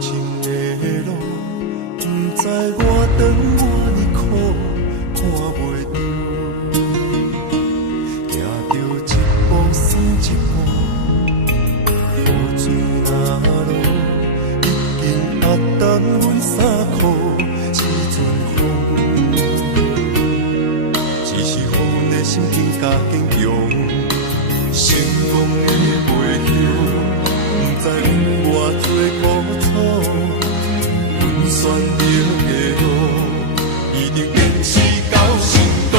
前的路，不知我长我呢苦，看袂着，行着一步算一步，雨水若落，已经压淡阮衫裤，时阵风，只是予阮的心境加坚强。成功的背后，不知有偌多苦楚。阮选择的路，一定坚持到成功。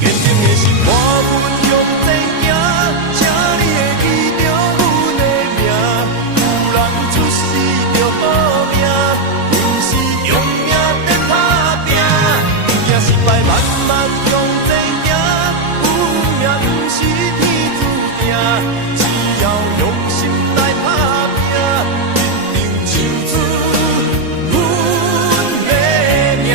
坚定的心伴阮向前行，请你会记着阮的名。有人出世着好命，阮是用命在打拼。惊失败慢慢向前行，有命不是天。只要用心来打拼，一定唱出阮的名。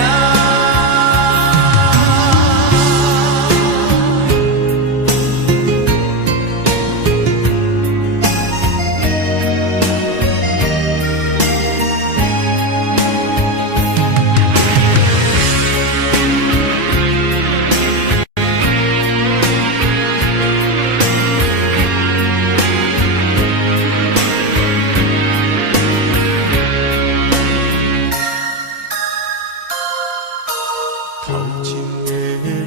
头前的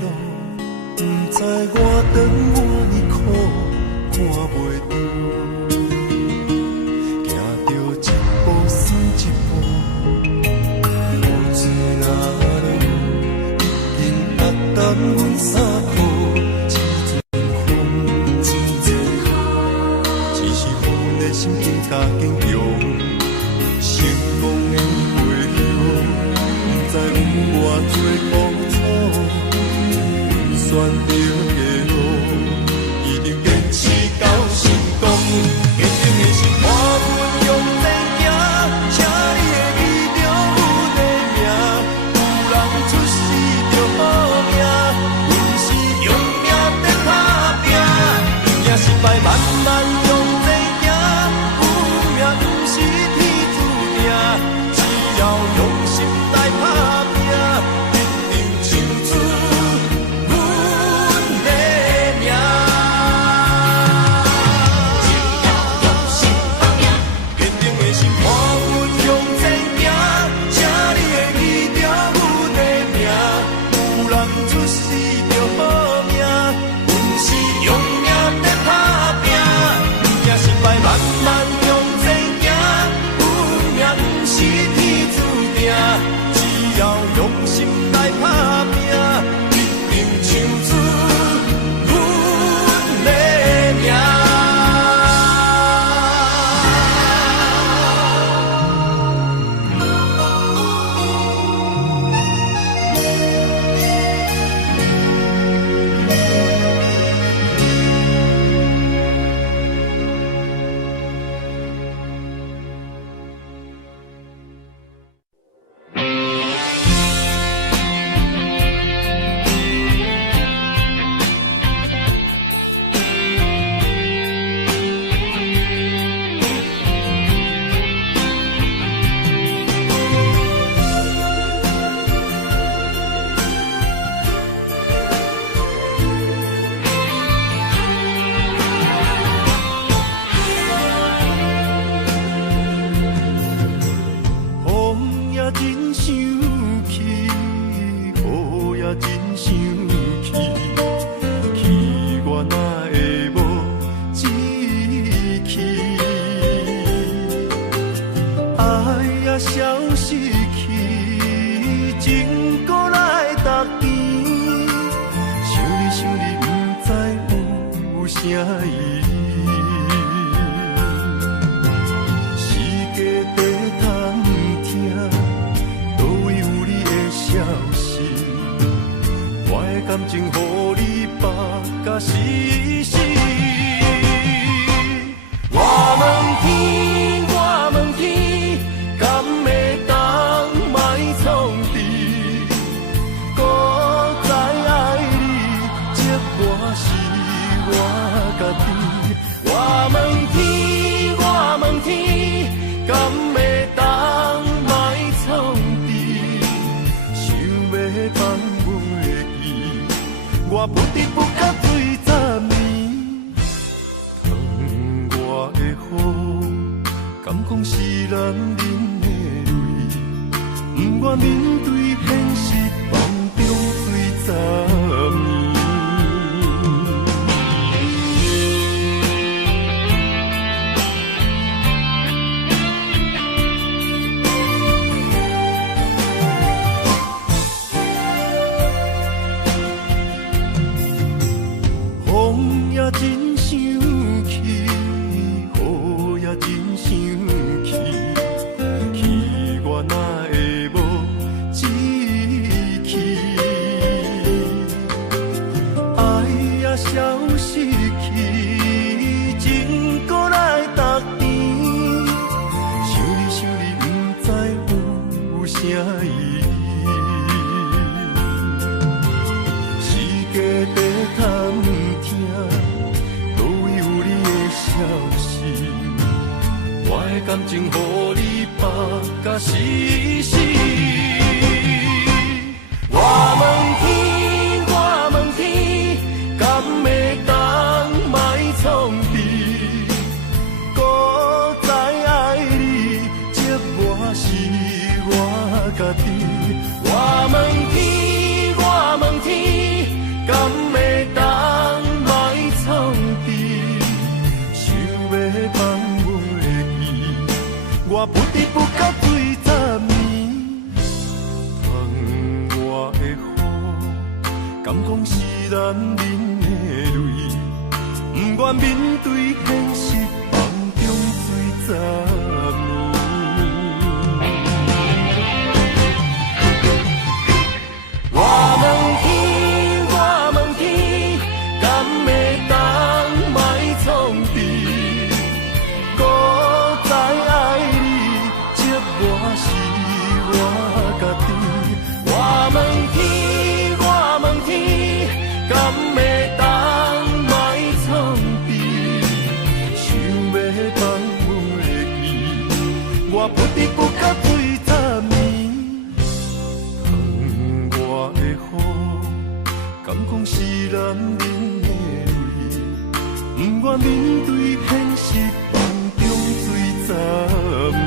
路，不知我长我呢苦，看袂着，行着一步算一步，雨水若落，已经压淡阮衫裤，一阵风，只是予阮的心境加坚强。成功的背后，不知有偌多苦。阮选择的路，一定坚持到成功。坚定的心伴阮向前行，请你会记着阮的名。有人出世着好命，阮是用命在打拼。惊失败慢慢向前行，有命不是天注定。只要用心来打拼，一定唱出我问天，敢会不愿面对现实，梦中醉十年。风也真生气，雨也真生气，气我哪会无志气？爱也消失去，情搁来逐甜，想你不知有啥意义，世界在探听，倒位有你的消息，我的感情予你绑甲死死。我问天，我问天，敢会当莫创治？搁再爱你，折磨是我家己。我问天，我问天，敢会当莫创治？想要放袂记，我不得不到醉十年。窗外的雨，敢讲是男人的泪？不愿面对现实，梦中醉十年。我问天，我问天，敢会当莫创治？搁再爱你，折磨是我家己。我问天，我问天，敢会当莫创治？想要放袂记，我不得不到醉十年。窗外的雨，敢讲是男人的泪？不愿面对现实，梦中醉十年。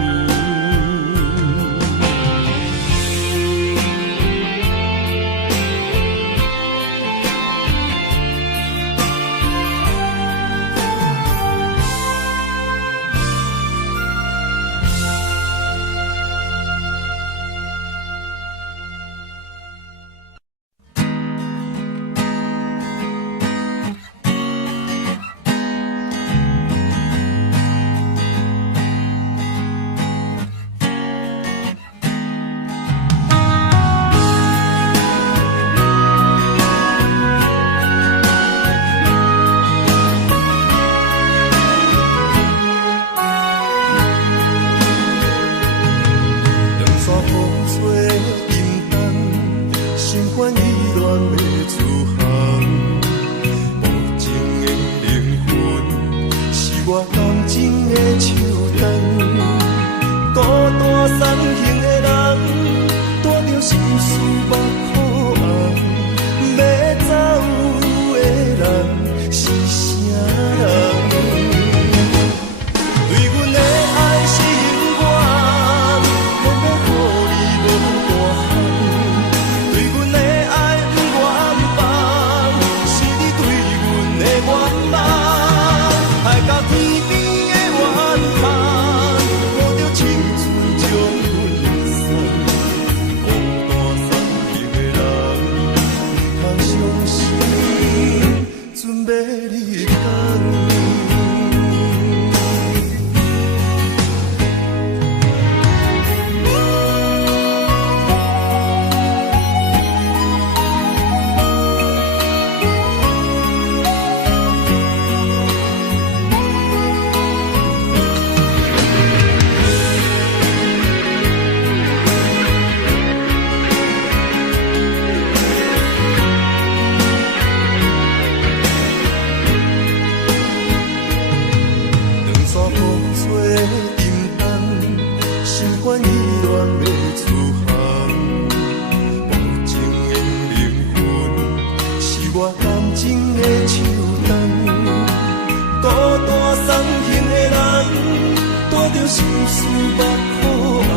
心事目眶红，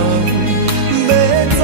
要走。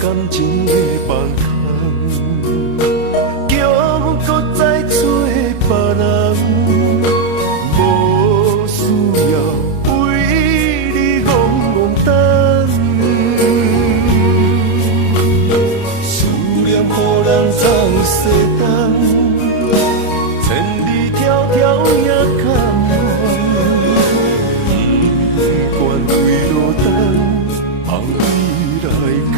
感情的放空，叫我搁再做别人，无需要为你戆戆等。思念予人总西东，千里迢迢也甘愿，不管几落冬，红梅来牵。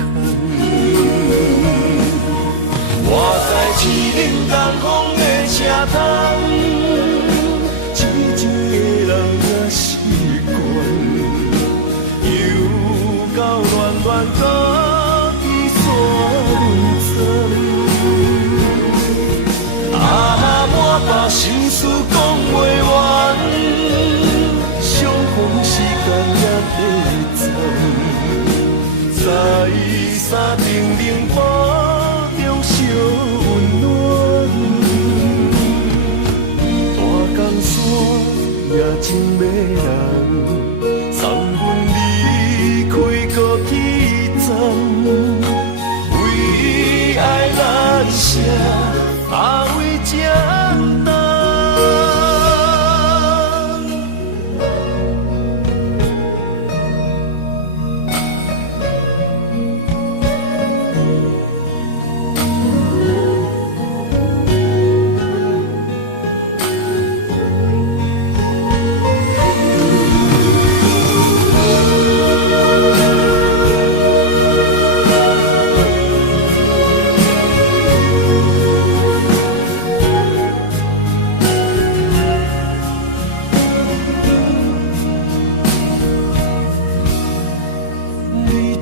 我在市林东风的车窗，痴情的人也习惯，又到恋恋搁去山轮转。啊，满腹心事讲袂完，相逢时间也短暂，在山顶冷雨中烧温暖。大江山也真迷人，送阮离开高铁站，为爱难舍。啊，为这等，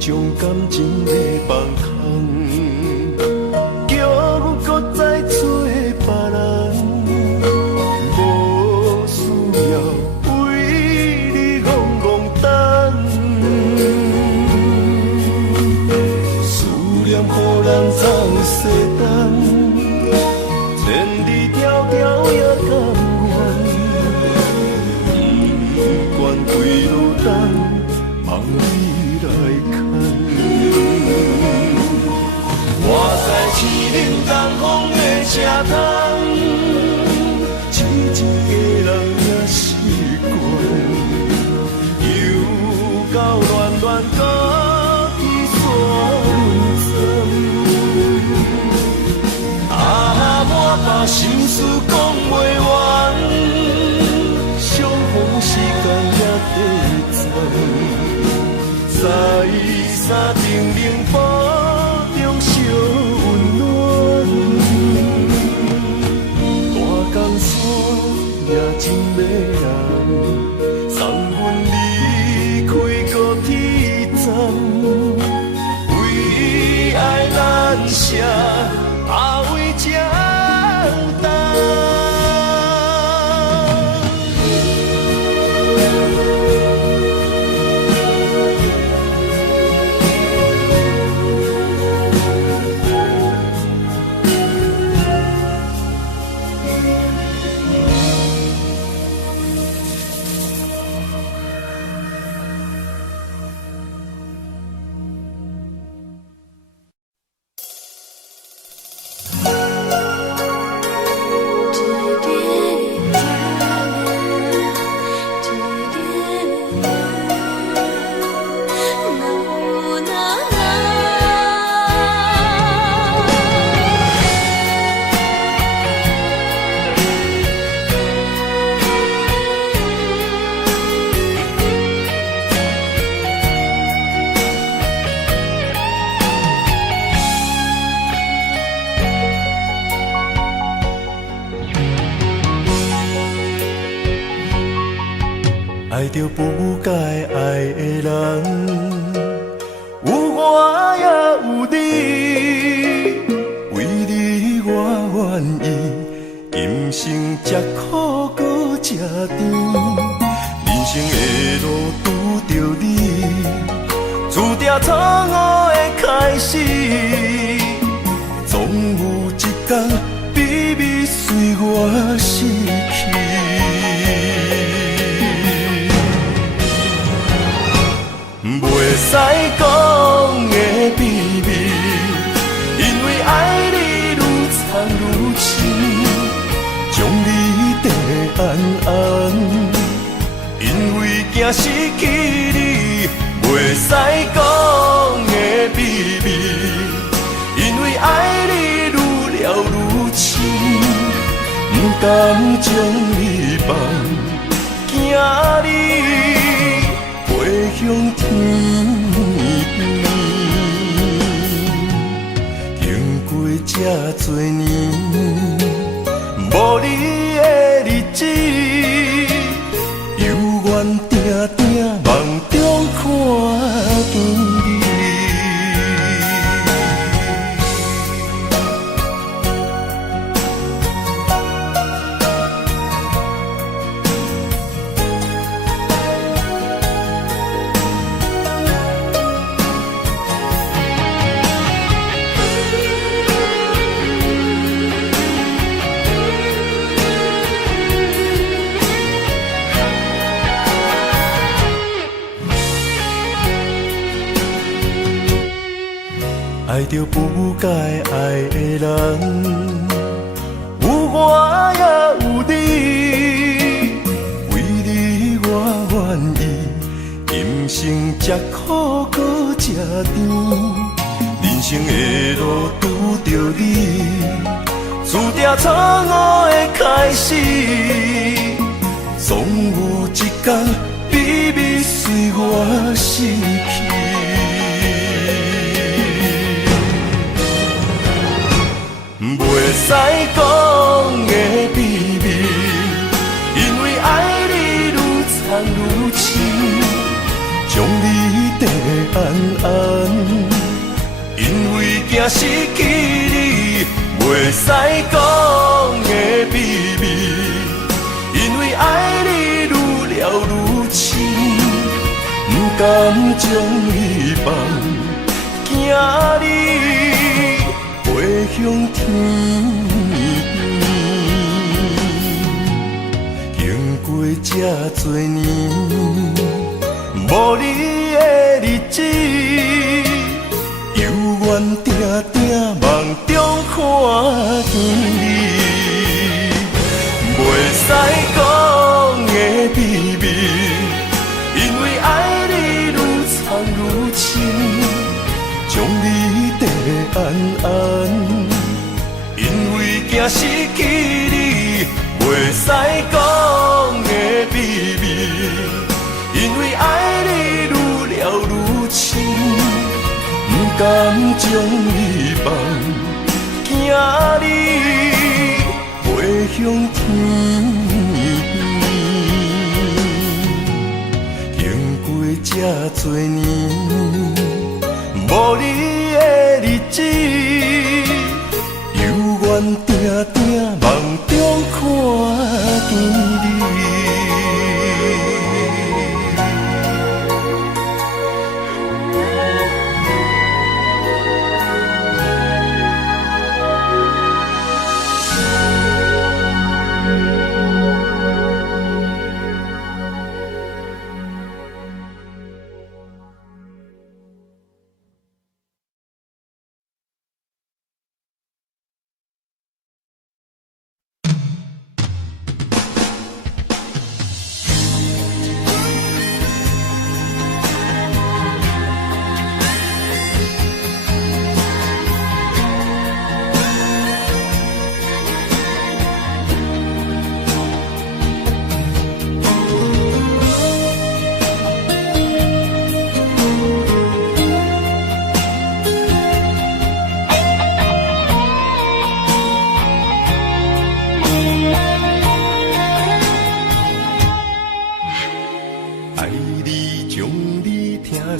将感情的放空，叫我搁再做别人，无需要为你戆戆等。思念予人总西东，千里迢迢也甘愿，不管几落冬，梦里来牵。我在市林东风的车窗，痴情的人也习惯，又到恋恋搁去山轮转。啊，满腹心事讲袂完，相逢时间也短暂。在山顶冷雨中烧温暖，大江山也真迷人，送阮离开高铁站，为爱难舍，啊，为这等。爱着不该爱的人，有我也有你，为你我愿意，今生吃苦搁吃甜，人生的路拄着你，注定错误的开始，总有一天秘密随我逝去。袂使讲的秘密，惊失去你，袂使讲的秘密，因为爱你愈了愈深，不甘将你放，惊你飞向天边。经过这多年，无你的日子，犹原定定梦中看见你。爱着不该爱的人，有我也有你，为你我愿意，今生吃苦搁吃甜，人生的路拄着你，注定错误的开始，总有一天秘密随我失去。袂使讲的秘密，因为爱你愈藏愈深，将你缀安安，因为惊失去你。袂使讲的秘密，因为爱你愈了愈深，不甘将你放，惊你飞向天边。经过这多年，无你的日子，犹原定定梦中看见你。袂使讲的秘密，因为爱你愈藏愈深，将你缀安安，因为惊失去你。袂使讲的秘密，因为爱你愈了愈深，不甘将你放，惊你飞向天边。经过这多年，无你的日子，犹原定定梦中看见你。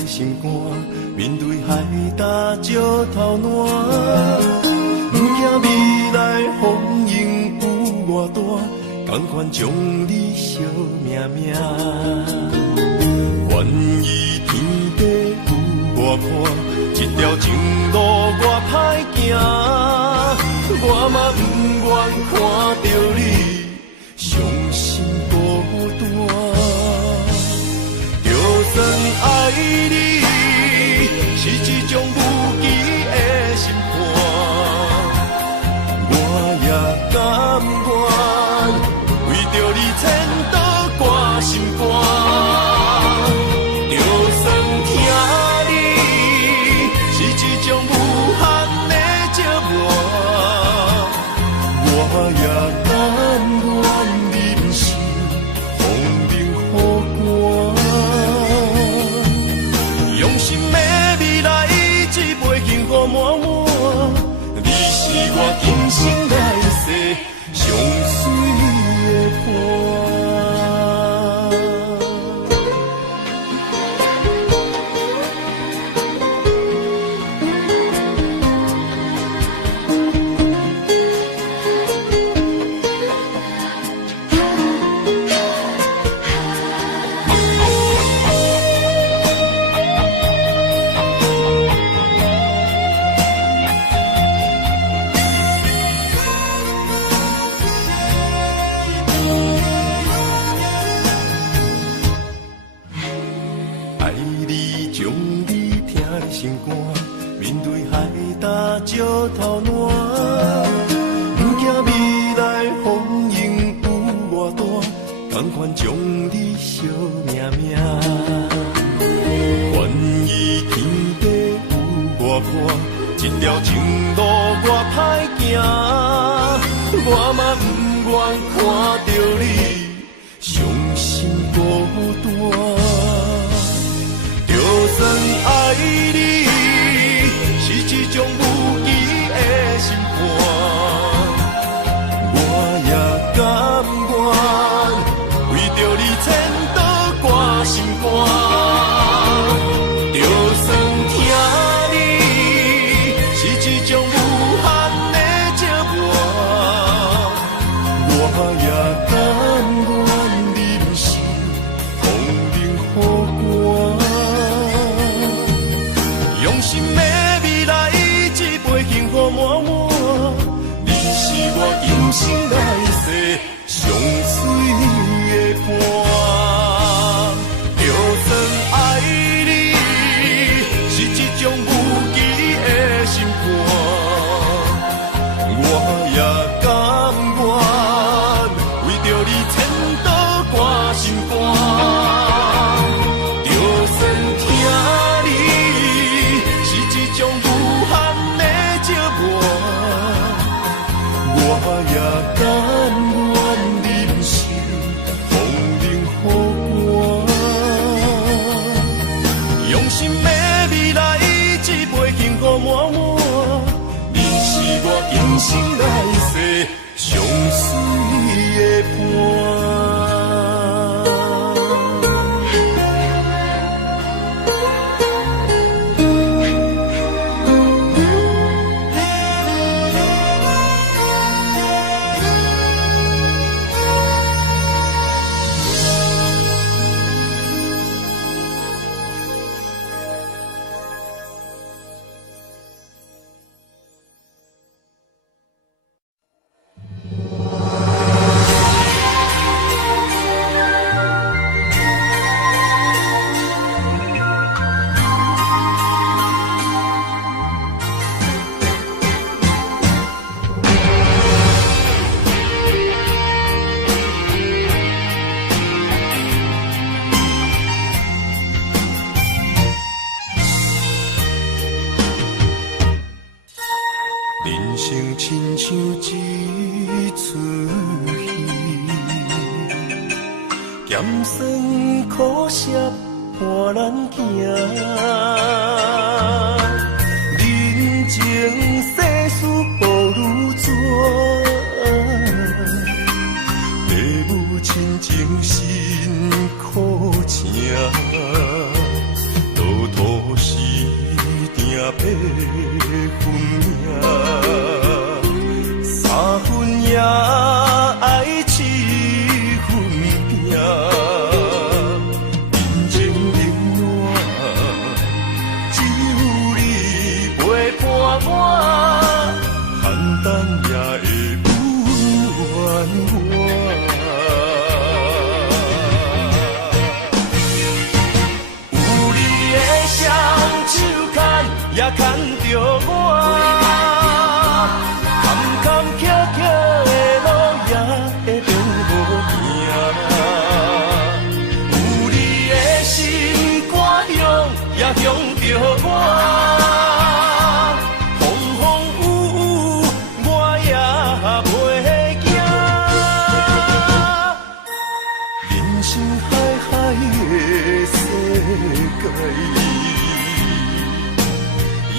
心肝，面对海大石头烂，不惊未来风雨有偌大，甘愿将你惜命命。愿意天地有我看，这条情路我歹行，我嘛不愿看到你伤心孤单。就算爱你是一种无期的心肝，我也甘愿为着你千刀挂心肝。福满满，你是我今生来世上水的伴。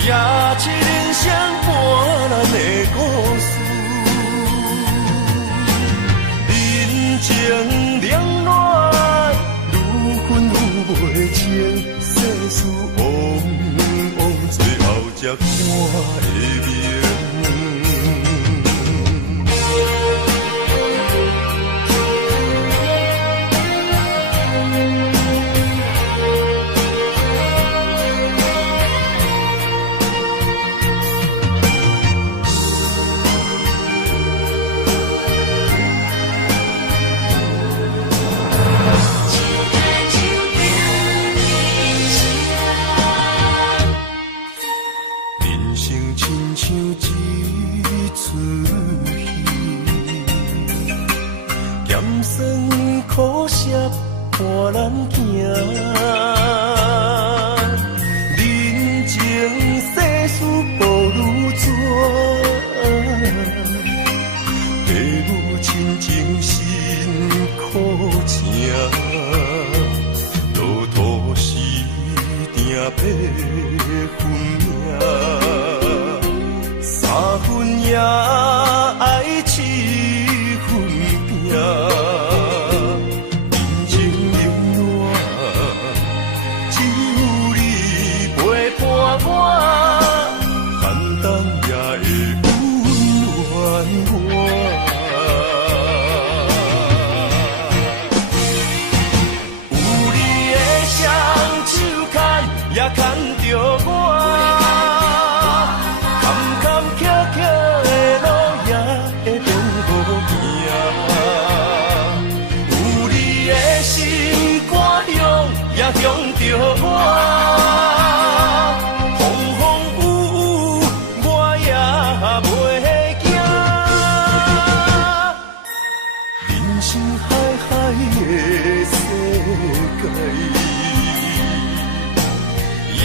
也请人声伴咱的故事。人情冷暖，愈分愈袂清，世事往往最后才看会明。苦涩伴咱行，人情世事无如纸，父母亲情辛苦情，路途时定配分命，三分也爱七分拼。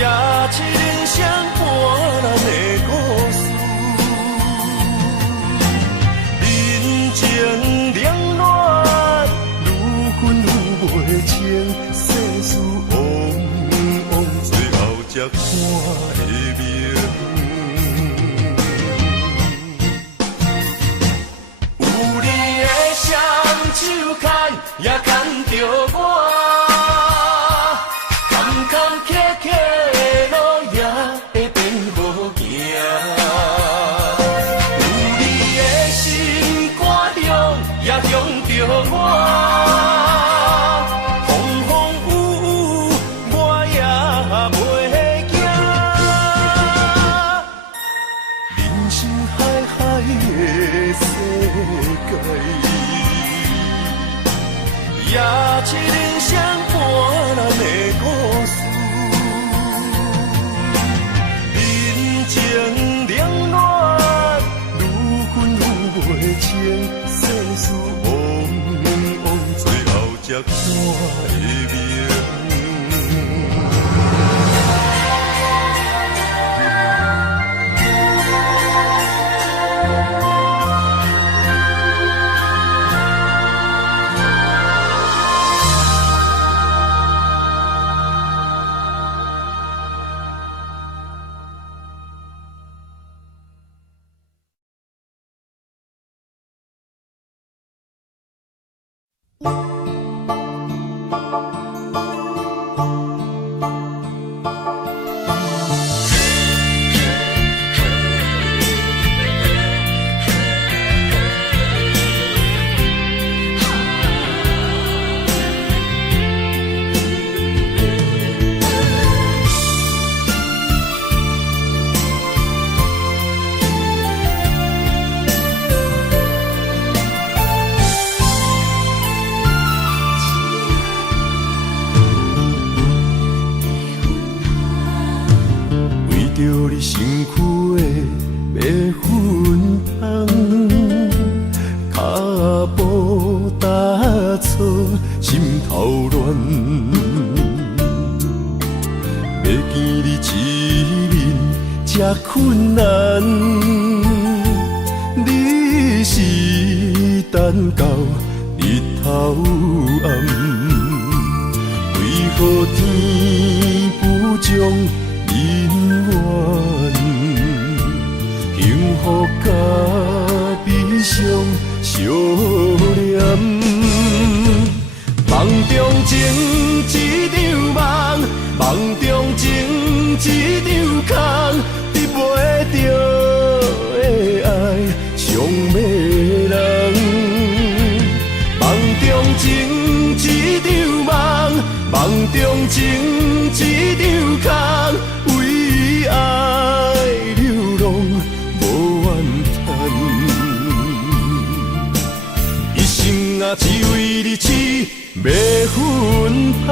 也七人声伴咱的故事，人情冷暖，愈分愈袂清，世事往往最后才看会明。有你的双手牵，也牵着我。也七人声伴咱的故事，人情冷暖，愈分愈袂清，世事往往最后才看会明。困难，你是等到日头暗，为何天不将人怨？相念。梦中情一场梦，梦中情一场空，得袂着的爱上迷人。梦中情一场梦，梦中情一场空，为爱流浪无怨叹。一生啊，只为你痴，袂分芳。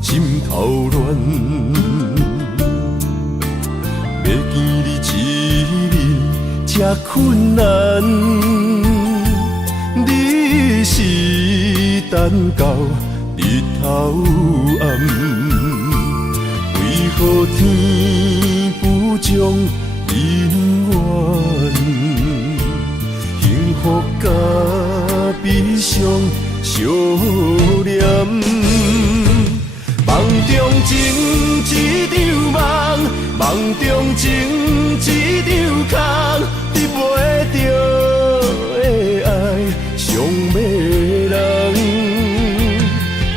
心头乱，要见你一面这困难，你是等到日头暗，为何天不将姻缘，幸福甲悲伤相连？梦中情一场梦，梦中情一场空，得袂着的爱上迷人。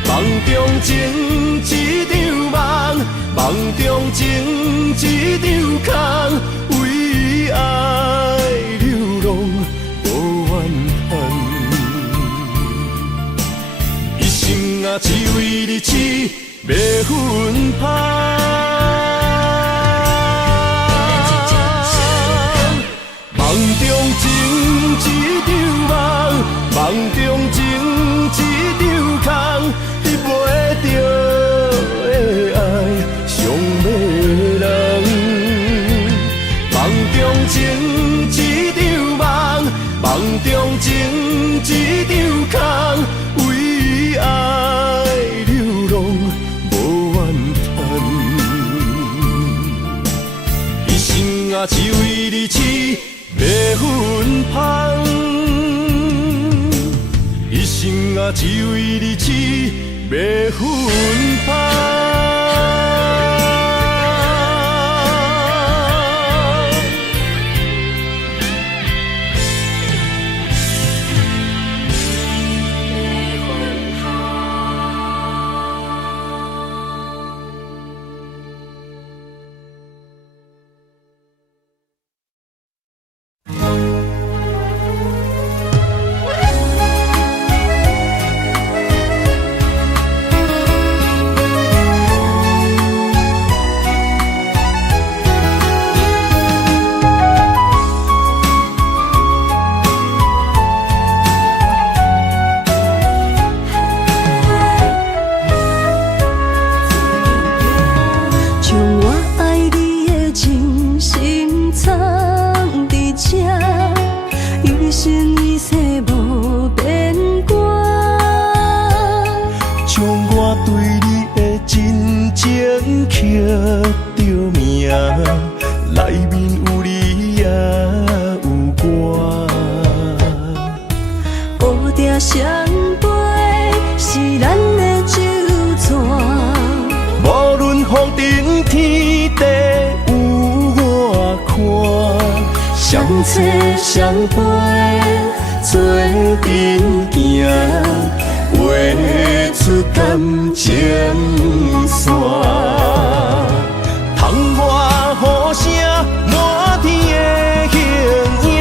梦中情一场梦，梦中情一场空，为爱流浪无怨叹。一生啊，只为你痴，袂分芳。梦中情一场梦，梦中情一场空，得袂着的爱上迷人。梦中情一场梦，梦中情一场空，为爱流浪无怨叹。一生啊，只为你痴，袂分芳。一生啊，只为你痴，袂分芳。相找相陪，做阵行，画出感情线。窗外雨声，满天的形影，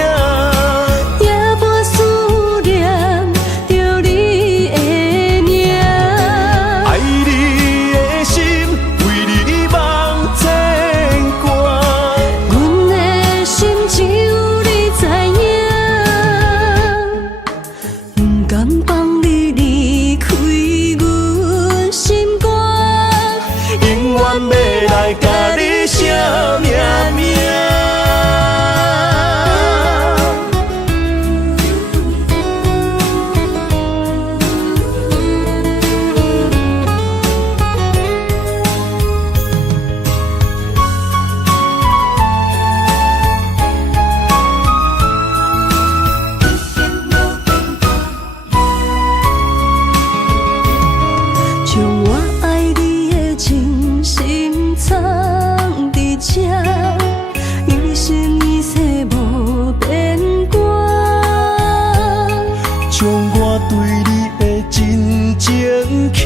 夜半思念着你的名。爱你的心，为你梦牵挂。阮的心只有你知影，不甘放你离开阮心肝。永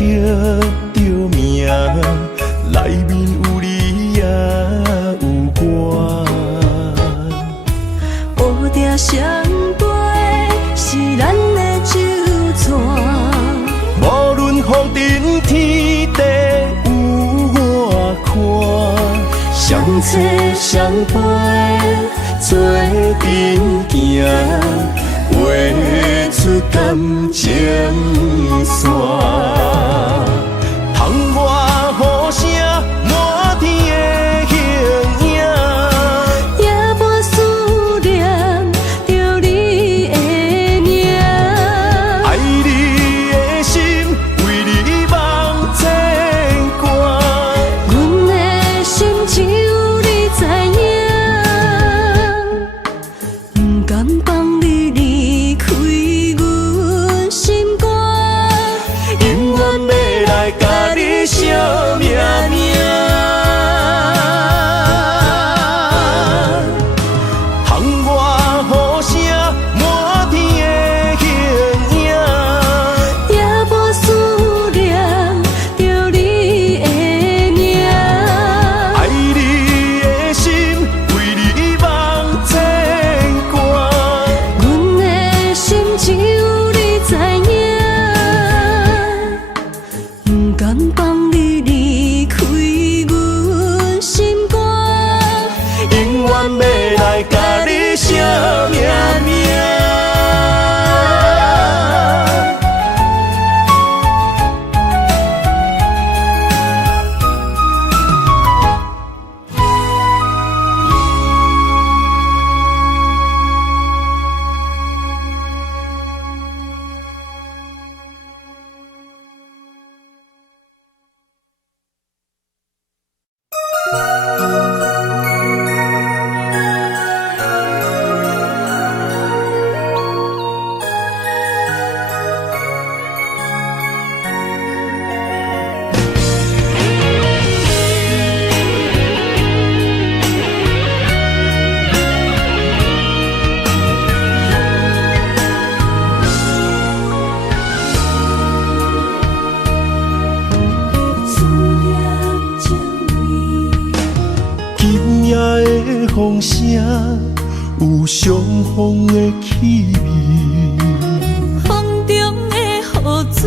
着名，内面有你也有我。乌蝶双飞是咱的酒泉，无论风尘天地有我看，相切相陪做阵行，画出感情线。窗外雨声满天的形影，夜半思念着你的名。爱你的心为你梦牵挂，阮的心只有你知影，不甘放你离开阮心肝，永远要来甲你惜命命。窗外雨声满天的形影，夜半思念着你的名。爱你的心为你梦牵挂，阮的心只有你知影，不甘放你离开阮心肝，永远要来甲你惜命命。今夜的风声有相逢的气味，风中的雨水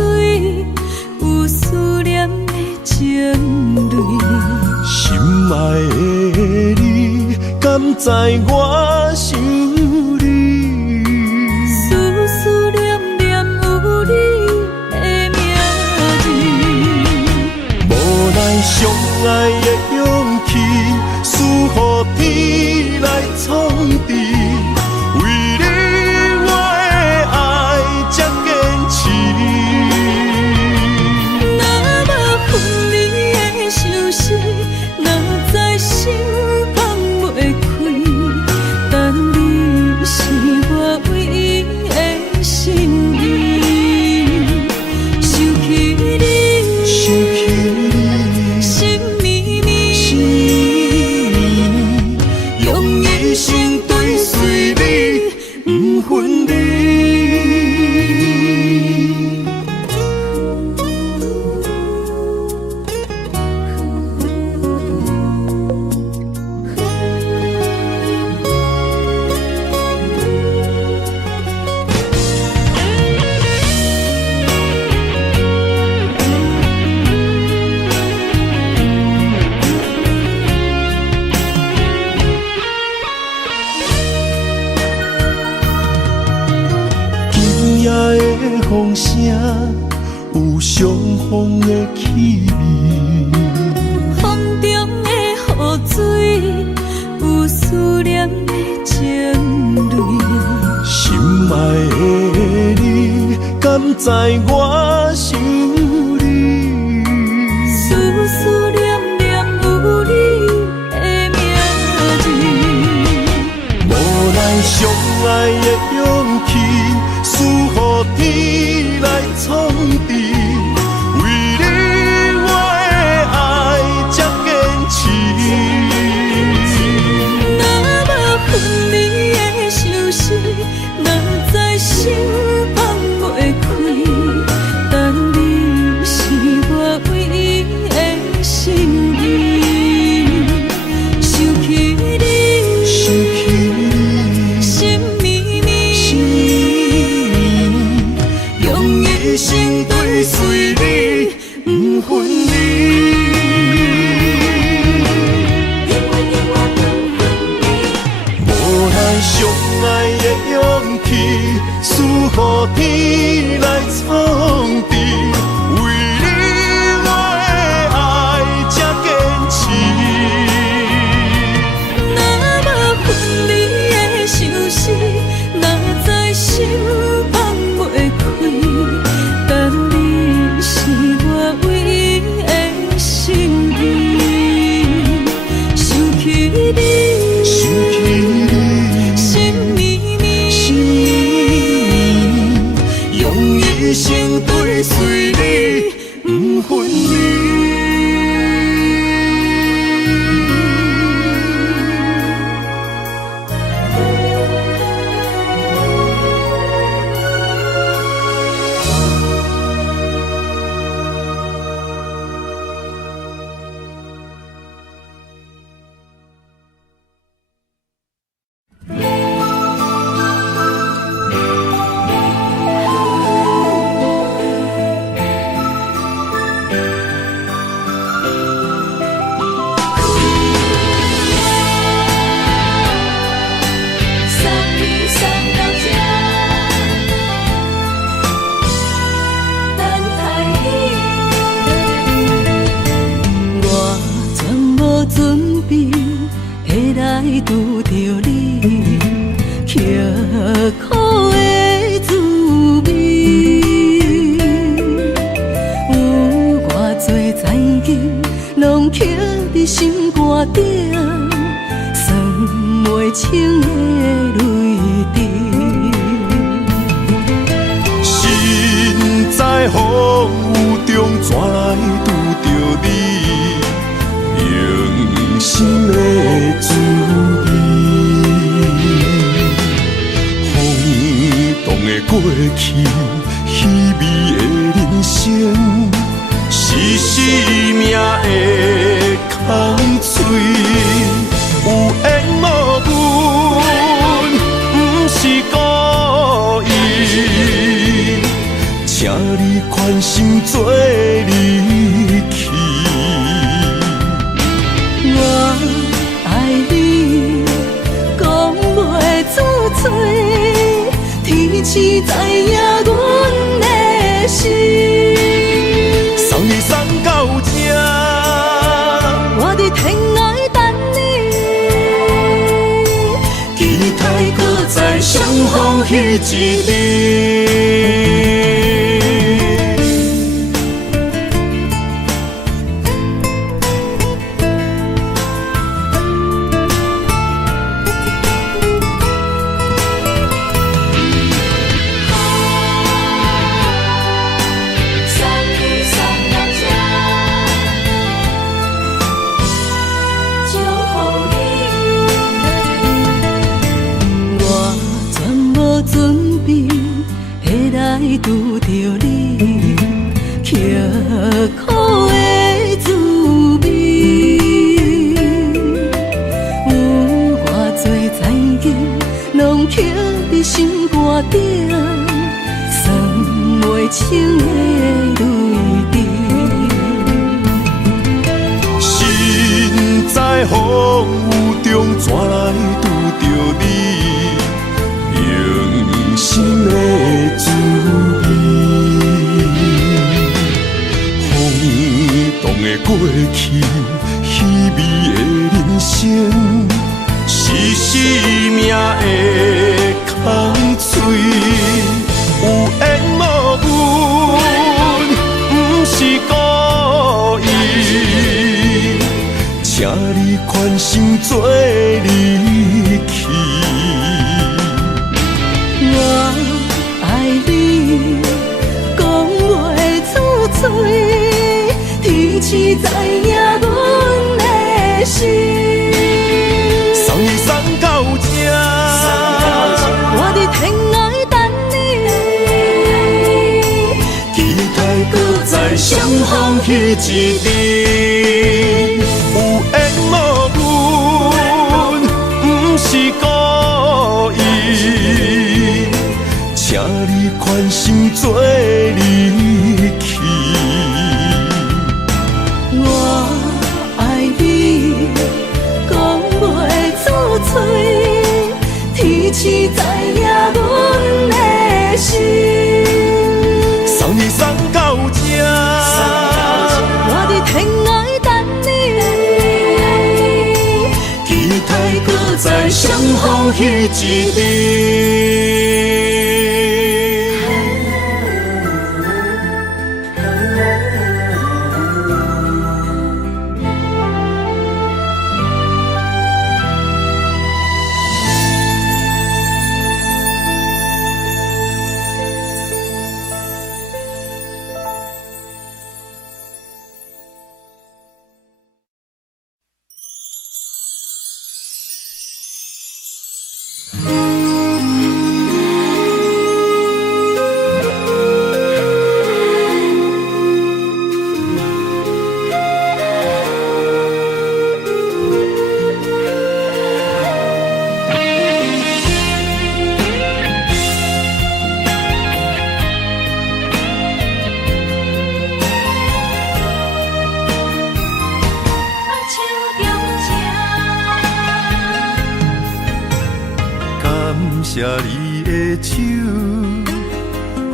有思念的情泪，心爱的你，敢知我想你？思念念有你的名字，无奈相爱的勇气，输予天来创治。为你我的爱才坚持。若无分离的相思，若在心放袂开，但你是我唯一的心意。想起你，想起你，心绵绵，心绵绵，用一生追随你，不分离。今夜的风声有相逢的气味，风中的雨水有思念的情泪，心爱的你，敢知我想你？思念念有你的名字，无奈相爱的勇气，输予天来创治。为你我的爱才坚持。若无分离的相思，若在心放袂开，但你分离。无咱相爱的勇气，赐予天来创治。为你我的爱才坚持。若无分离的相思，哪知心放袂开。但你是我唯一的心意，想起你，心绵绵，用一生追随你，不分离。拄着你，刻苦的滋味，有偌多灾境，拢刻伫心肝顶，算袂清的泪滴。心在风雨中，怎来拄着你？用心的滋味，风动的过去，稀微的人生，是生命的空嘴，有缘无分，不是故意，请你宽心做离去。我爱你，讲袂出嘴，天赐知影阮的心。送你送到这，我伫天涯等你，期待搁再相逢彼一日。拄着你，刻苦的滋味，有偌多灾境，拢刻伫心肝顶，算袂清的泪滴。心在风雨中，怎来拄着你？用心的滋味，风动的过去，稀微的人生，是生命的空嘴，有缘无分，不是故意，请你宽心做离去。我爱你，讲袂出嘴，天赐知影阮的心。送你送到这，我伫天涯等你，期待搁再相逢彼一日。有缘无分，不是故意，请你宽心做离去。风彼一阵。谢你的手，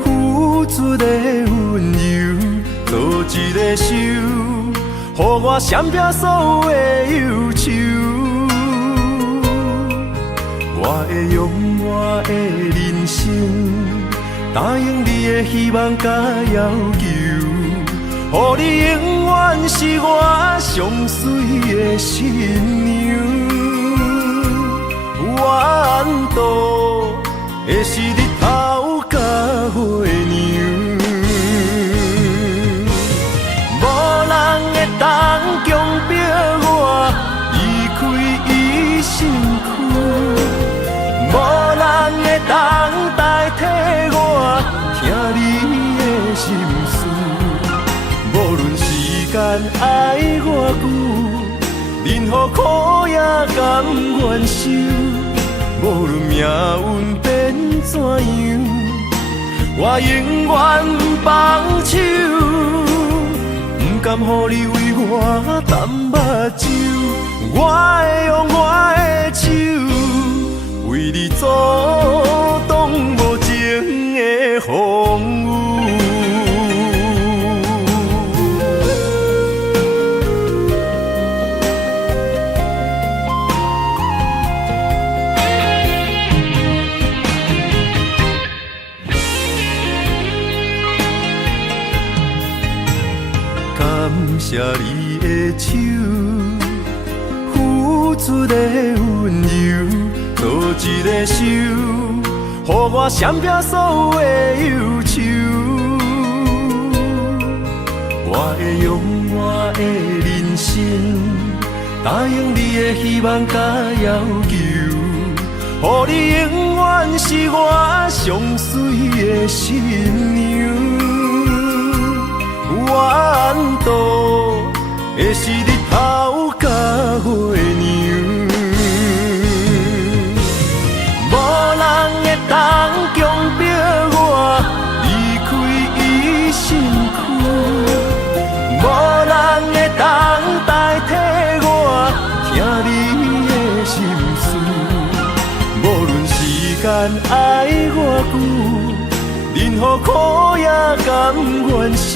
付出的温柔，做一个手，予我闪避所有的忧愁。我会用我的人生，答应你的希望甲要求，予你永远是我上水的新娘。缘途会是日头甲月亮，无人会当强迫我离开伊身躯，无人会当代替我听你的心事。无论时间爱我久，任何苦也甘愿受。无论命运变怎样，我永远放手，不甘予你为我淡目睭。我会用我的手，为你阻挡无情的风雨。谢你的手，付出的温柔，做一个手，予我闪避所有的忧愁。我会用我的人生，答应你的希望甲要求，予你永远是我上水的新娘。缘途会是日头甲月亮，无人会当强迫我离开伊身躯，无人会当代替我听你的心事。无论时间爱我久，任何苦也甘愿受。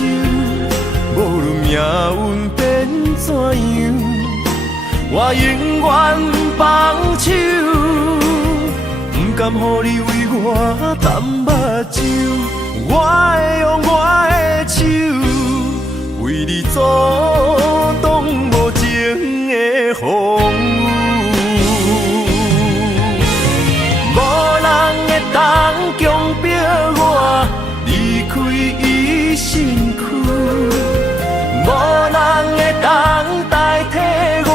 无论命运变怎样，我永远放手，不甘予你为我淡目睭。我会用我的手，为你阻挡无情的风雨。无人会当强迫我离开伊身躯。无人会当代替我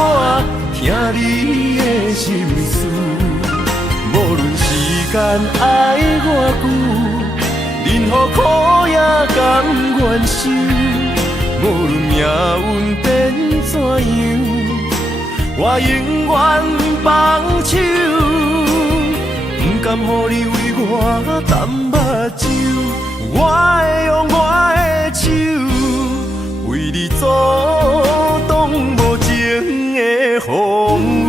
听你的心事。无论时间爱我久，任何苦也甘愿受。无论命运变怎样，我永远放手，不甘予你为我淡目睭。我会用我的手，为你阻挡无情的风雨。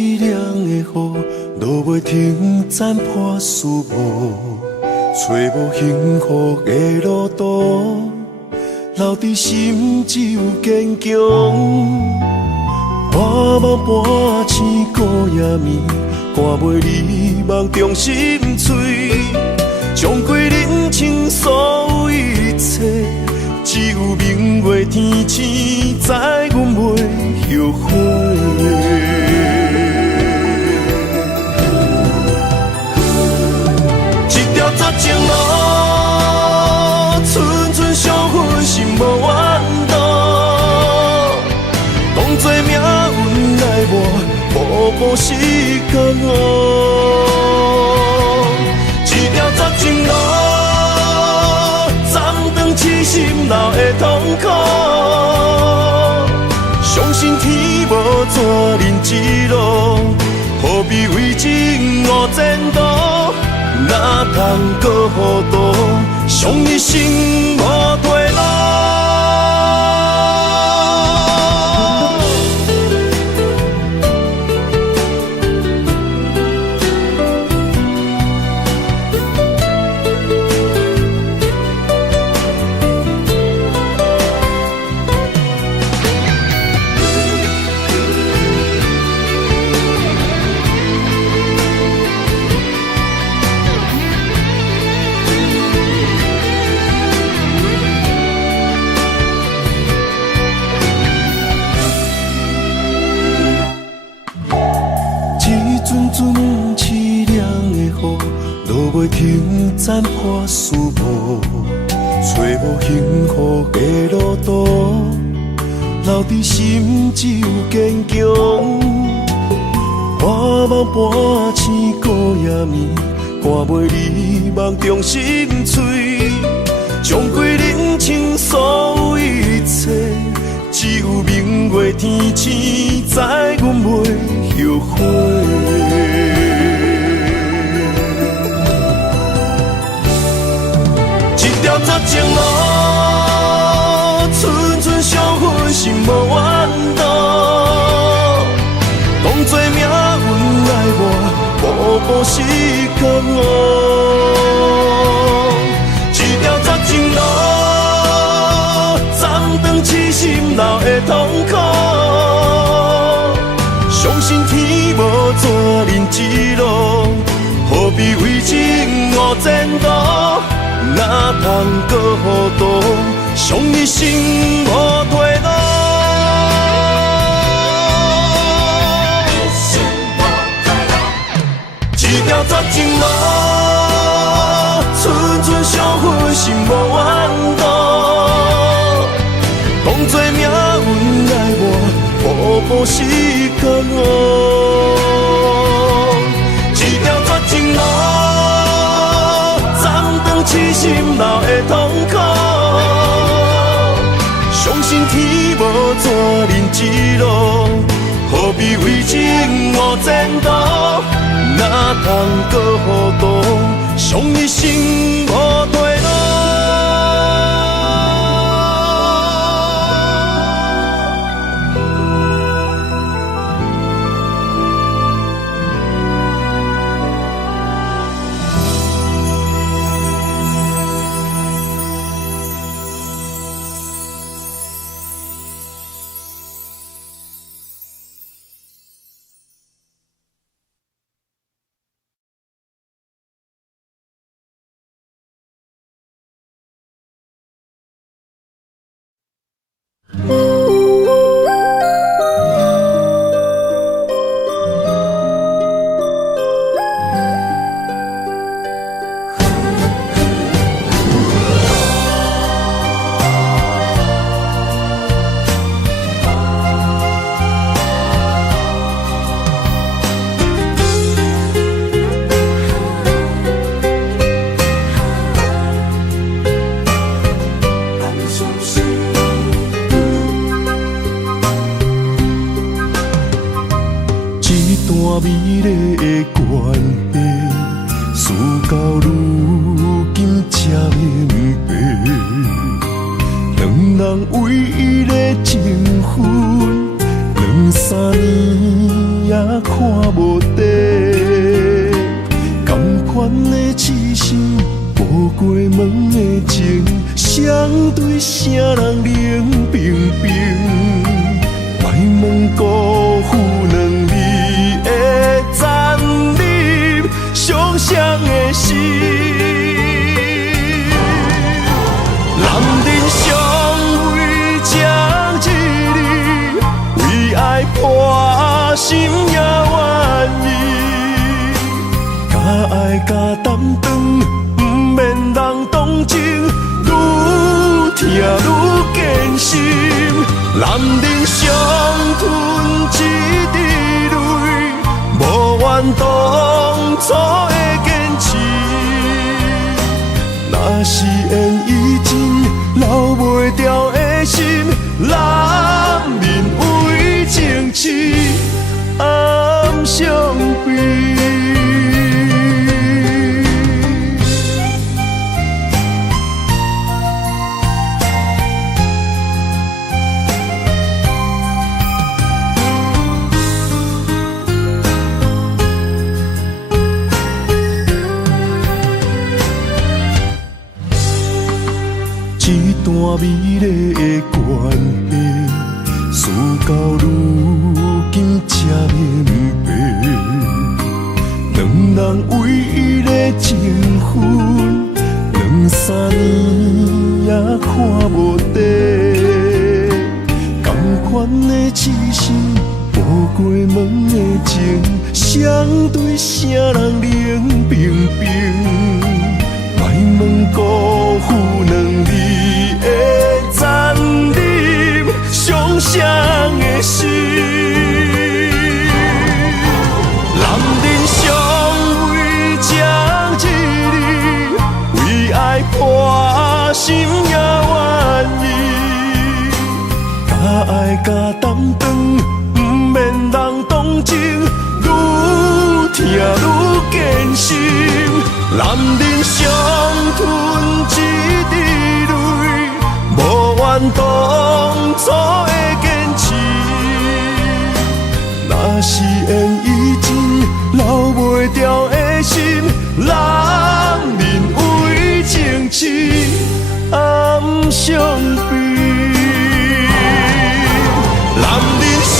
凄凉的雨，落袂停，斩破思无，找无幸福的路途，留伫心只有坚强。半梦半醒孤夜眠，赶袂离梦中心碎，将归人生所有一切，只有明月天星知阮袂后悔。一条绝情路，寸寸伤痕心无怨妒，当作命运来磨，步步是江湖。一条绝情路，斩断痴心闹的痛苦。相信天无绝人之路，何必为情误前途？哪通搁糊涂，伤一生无退路。凄凉的雨，落袂停，斩破思无，找无幸福的路途，留伫心只有坚强。半梦半醒孤夜眠，赶袂离梦中心碎，将归人生所有一切，只有明月天星知阮袂后悔。一条绝情路，寸寸伤痕心无怨妒，当作命运来磨，步步是江湖。一条绝情路，斩断痴心闹的痛苦。相信天无绝人之路，何必为情误前途？哪通搁糊涂，伤一生无退路。一条绝情路，寸寸伤痕心无怨妒，当作命运来磨，步步是江湖。一条绝情路，痴心闹的痛苦，相信天无绝人之路，何必为情误前途？哪通搁糊涂，伤一生无退路。美丽的关系，事到如今才明白，两人为伊的情分，2、3年也看看无底。同款的痴心，无过门的情，相对啥人冷冰冰？莫问辜负两字的残忍，伤伤的心。男人尚为情一字，为爱破心也愿意。假爱假担当，不免人同情，愈听愈艰辛。男人伤吞一滴泪，无怨当初的坚持。若是缘已尽，留袂掉的心，男人为情痴，暗伤悲。一段美丽的关系，事到如今才明白，两人唯一的情分，两三年也看无底。同款的痴心，无过门的情，相对啥人冷冰冰？莫问辜负两字的残忍，伤伤的心。男人尚为情一字，为爱破心也愿意。假爱假担当，不免人同情，愈听愈艰辛。男人伤吞一滴泪，无怨当初的坚持。若是缘已尽，留袂掉的心，男人为情痴，暗伤悲。男人尚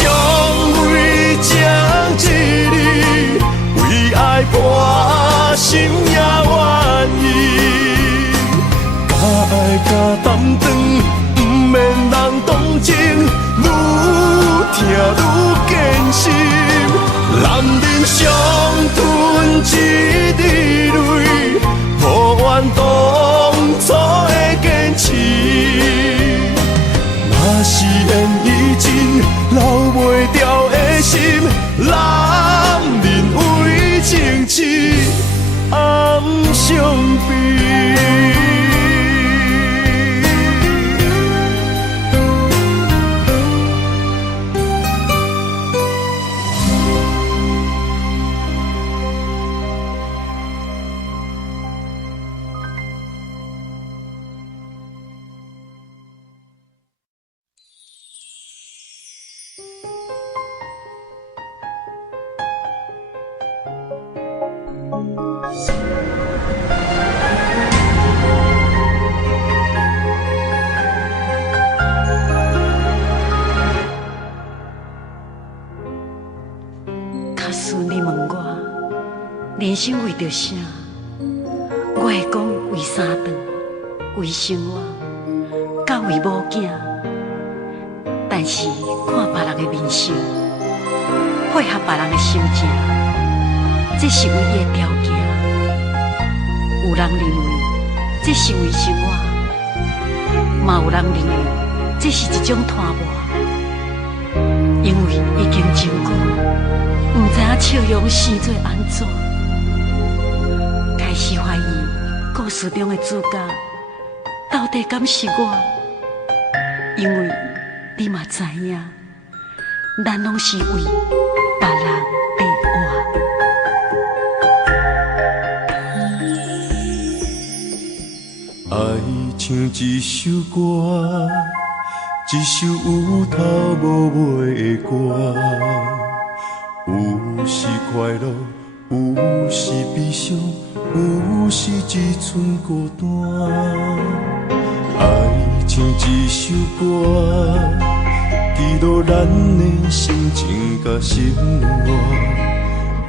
为情一字，为爱破心也愿意。假爱假担当，不免人同情，愈听愈艰辛。男人伤吞一滴泪，无怨当初的坚持。若是缘已尽，留袂掉的心，男人为情痴，暗伤悲。假使你问我人生为着啥，我会讲为三顿，为生活，甲为某囝。但是看别人的面相，配合别人的心情，这是唯一的条件。有人认为这是为生活，嘛有人认为这是一种拖磨，因为已经真久，不知影笑容生做安怎，开始怀疑故事中的主角到底敢是我，因为你嘛知影，咱拢是为别人在活。爱像一首歌，一首有头无尾的歌，有时快乐，有时悲伤，有时只剩孤单。爱像一首歌，记录咱的心情甲生活。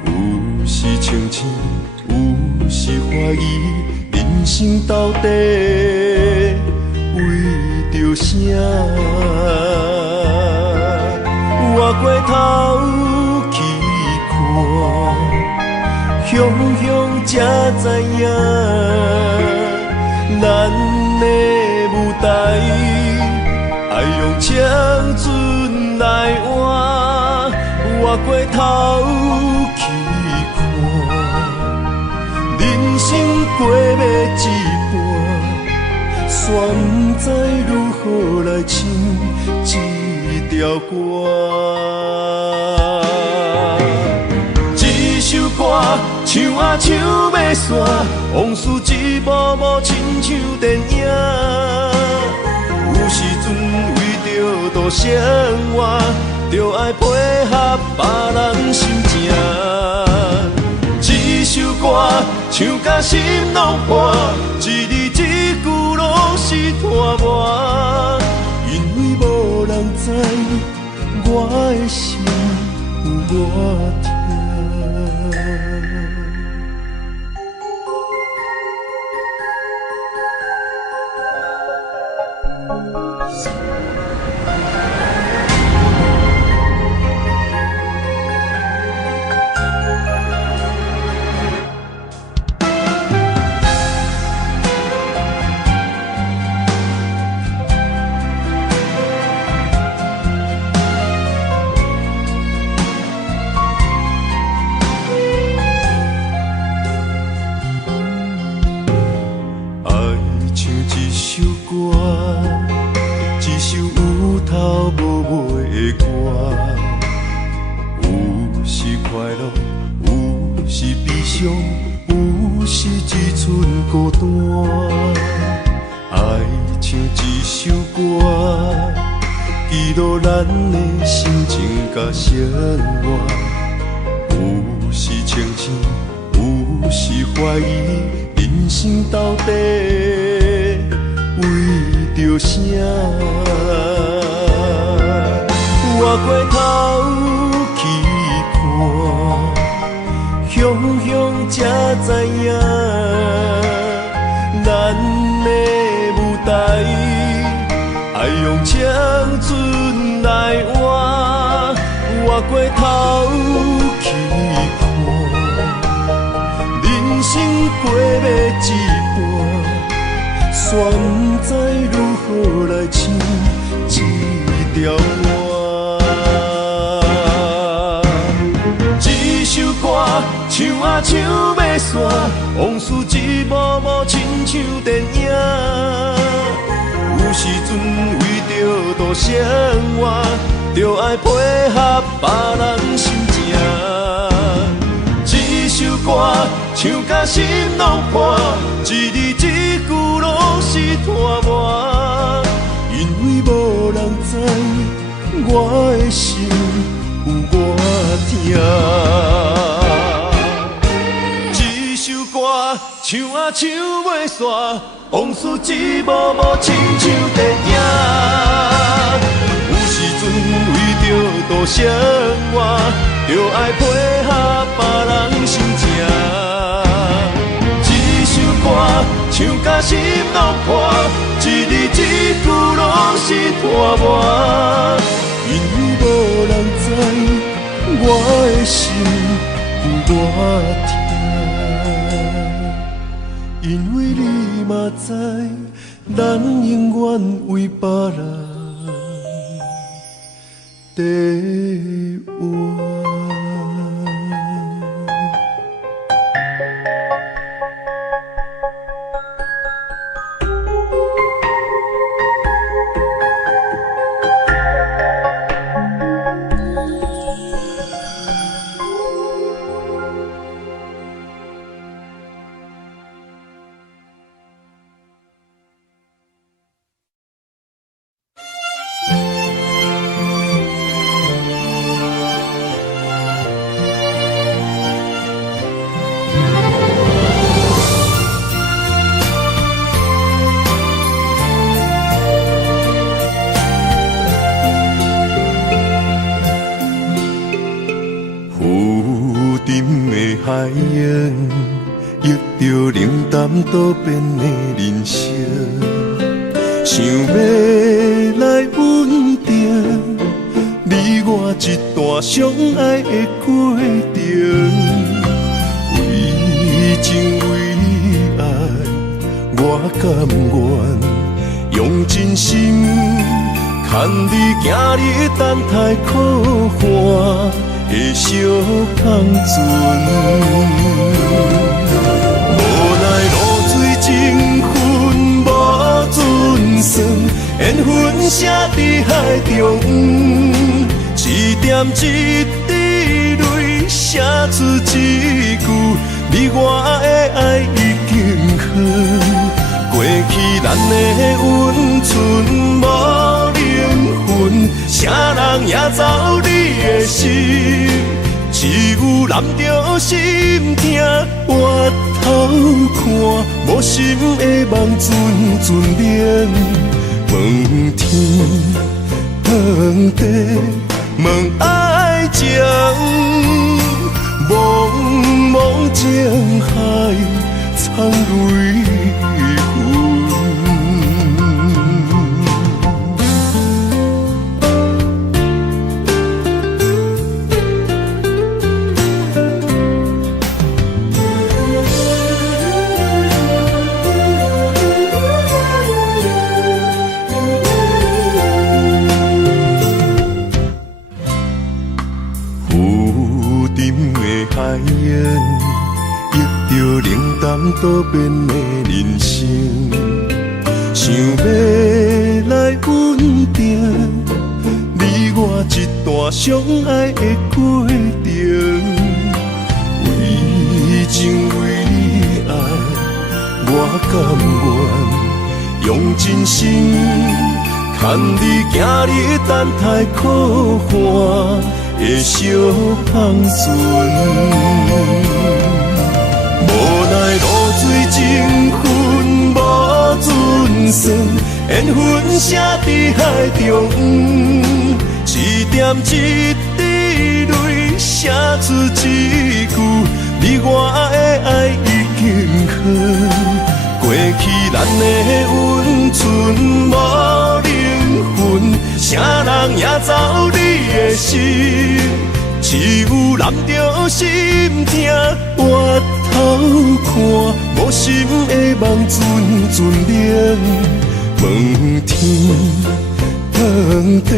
有时清醒，有时怀疑，人生到底为着啥？我过头去看，乡乡才知影，咱的舞台爱用青春来换。我过头去看，人生过要一半，煞不知如何来唱这条歌。一首歌唱啊唱要散，往事一幕幕亲像电影。有时阵为着度生活，就爱配合别人心情。一首歌唱甲心拢破，一字一句拢是拖磨。因为无人知我的心有偌痛。一首有头无尾的歌，有时快乐，有时悲伤，有时只剩孤单。爱像一首歌，记录咱的心情甲生活。有时清醒，有时怀疑，人生到底为着啥？我过头去看，乡乡才知影，咱的舞台爱用青春来换。我过头去看，人生过要一半，煞不知如何来唱这条歌。一首歌唱啊唱要散，往事一幕幕亲像电影。有时阵为着度生活，就爱配合别人心情。一首歌唱甲心拢破，一字一句拢是拖磨。因为无人知我的心有偌痛。一首歌唱啊唱袂煞，往事一幕幕亲像电影。有时阵为着度生活，就爱配合别人心情。一首歌唱甲心拢破，一字一句拢是拖磨。因为无人知我的心有偌痛，因为你嘛知，咱永远为别人地活。的海洋，遇着冷淡多变的人生，想要来稳定，你我一段相爱的过程。为情为爱，我甘愿用真心，牵你行你等待可汗的小香船。无奈露水情分无准算，缘分写伫海中，一点一滴泪写出一句。你我的爱已经好，过去咱的温存无灵魂，啥人也走你的心，只有揽着心痛回头看，无心的梦阵阵冷，问天问地问爱情。茫茫江海，苍泪痕。浮沉的海洋，遇着冷淡多变的人生，想要来稳定，你我一段相爱的过程。为情为爱，我甘愿用真心，牵你行你等待可汗的小香船。无奈露水情分无准算，缘分写伫海中，一点一滴泪写出一句，你我的爱已经好，过去咱的温存无灵魂，啥人也走你的心，只有揽着心痛回头看，无心的梦阵阵冷，问天问地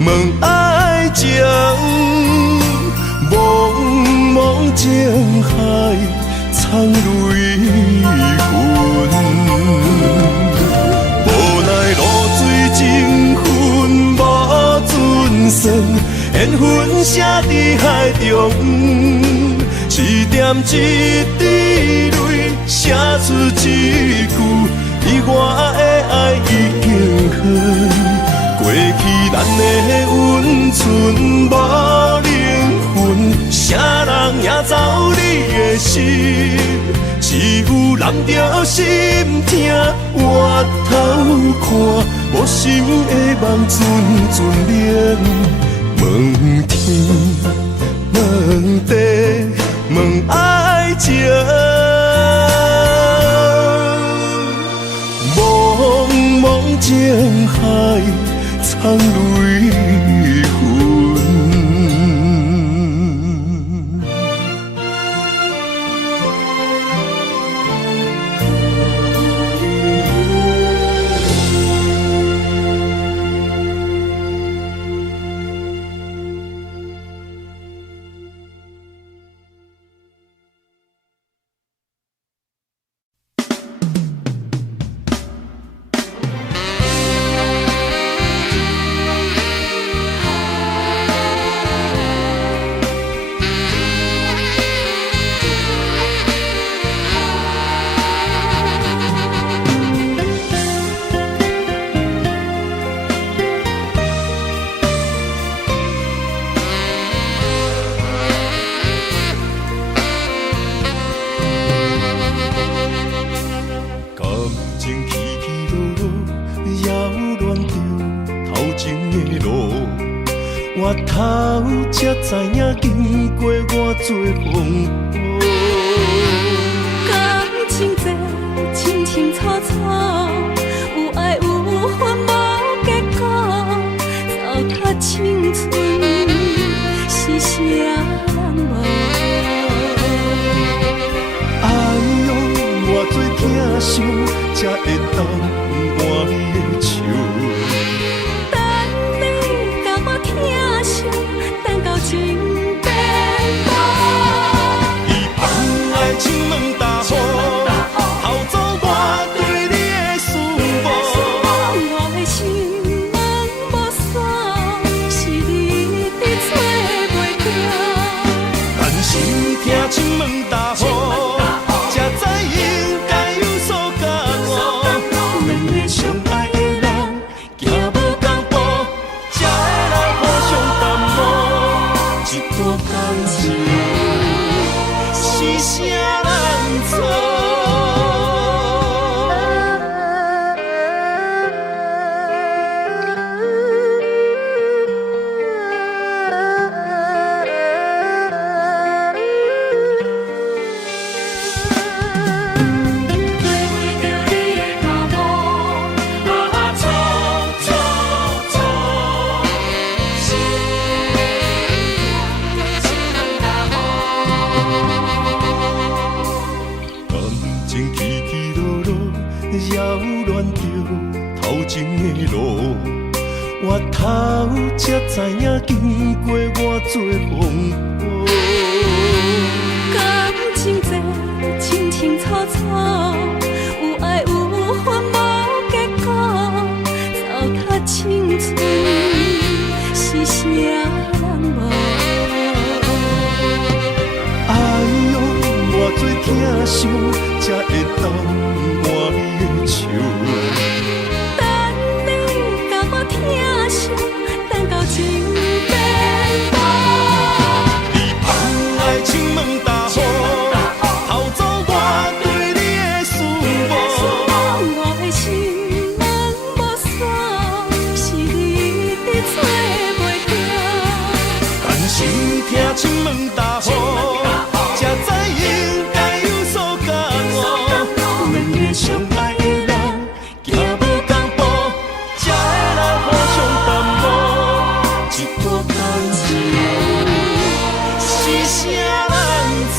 问爱情。茫茫江海，苍泪痕。无奈露水情分无准算，缘分写伫海中，一点一滴泪写出一句，你我的爱已经好，过去咱的温存无灵魂，啥人也走你的心，只有揽着心痛回头看，无心的梦阵阵冷，问天问地问爱情。茫茫江海，苍泪痕。头才知影经过偌多风波。感情这清清楚楚，有爱有恨无结果，糟蹋青春是啥人无？哎呦，偌多疼伤，才会当换你的手。等你甲我疼惜，等到情变薄。伊放爱情问大雨，偷走我对你的思慕。我的心门无锁，是你伫找袂到。但是听情问大雨，才知应该有所感悟。两个相爱的人，行无共步，才会来互相淡薄。一段感情是啥人错？感情起起落落，扰乱着头前的路。我头才知影经过偌多风波。感情这清清楚楚，有爱有恨无结果，糟蹋青春是啥人无？哎呦，偌多疼伤，才会当换你的手。等你甲我疼惜，等到情变薄。你放爱情问大雨，偷走我对你的思慕。我的心门无锁，是你伫找袂到。但是听情问大雨，才知应该有所感悟。两个相爱的人，行无共步，才会来互相淡薄。一段感情是啥人错？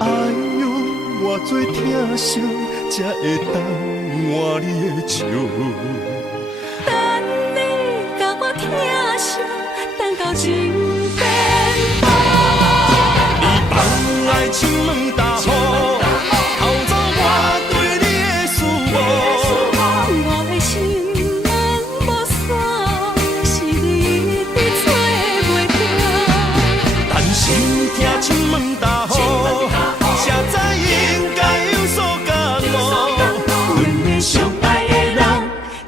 哎呦，偌多疼伤，才会当换你的手。等你甲我疼惜，等到情变薄。你放爱情问大雨，偷走我对你的思慕。我的心门无锁，是你伫找袂到。但是听情问大雨，才知应该有所感悟。两个相爱的人，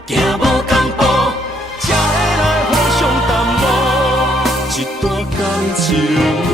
行无共步，才会来互相淡薄。一段感情。